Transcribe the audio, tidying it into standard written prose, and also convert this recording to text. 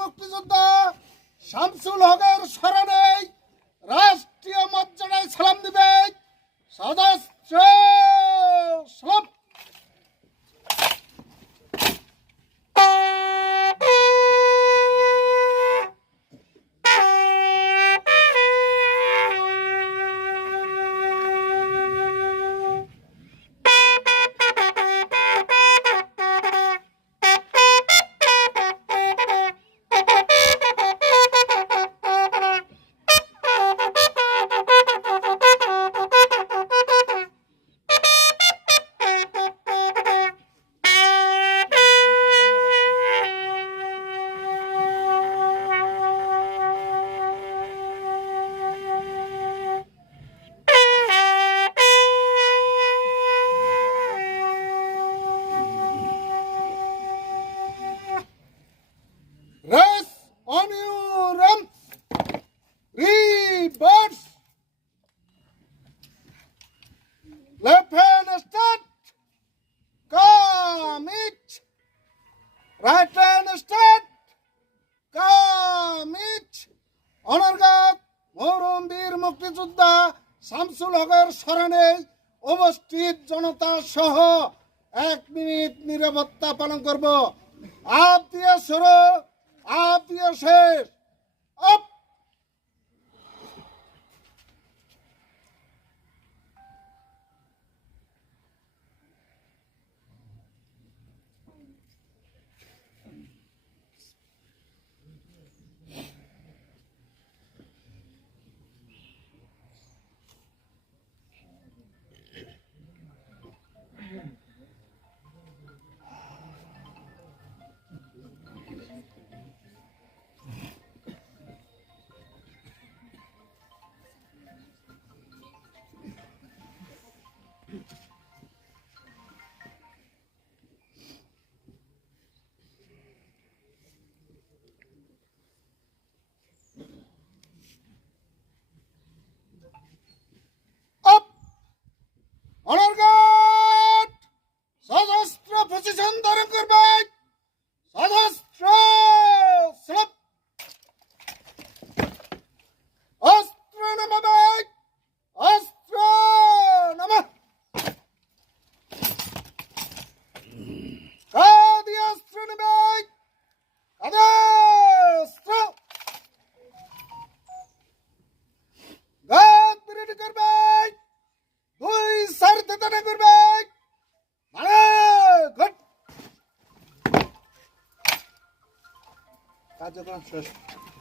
মুক্তিযোদ্ধা শামসুল হকের স্মরণে রাষ্ট্রীয় মর্যাদায় সালাম দিবে। সশস্ত্র সালাম। Rest on your rumps. Reverse. Left hand start. Commit. Right hand start. Commit. Honor God. মরণ বীর মুক্তিযোদ্ধা শামসুল হকের স্মরণে উপস্থিত জনতা সহ 1 মিনিট নীরবতা পালন করব। আপ দিয়ে শুরু, আপ দিয়ে শেষ। আপ। Honor God! সশস্ত্র পজিশন ধারণ করবে। সশস্ত্র সালাম। অস্ত্র নামাবে। অস্ত্র নামা। কাঁধে অস্ত্র নেবে। কাঁধে অস্ত্র। গাত বিরতি করবে। দুই সারিতে দাঁড়া করবে। কার্যক্রম শেষ।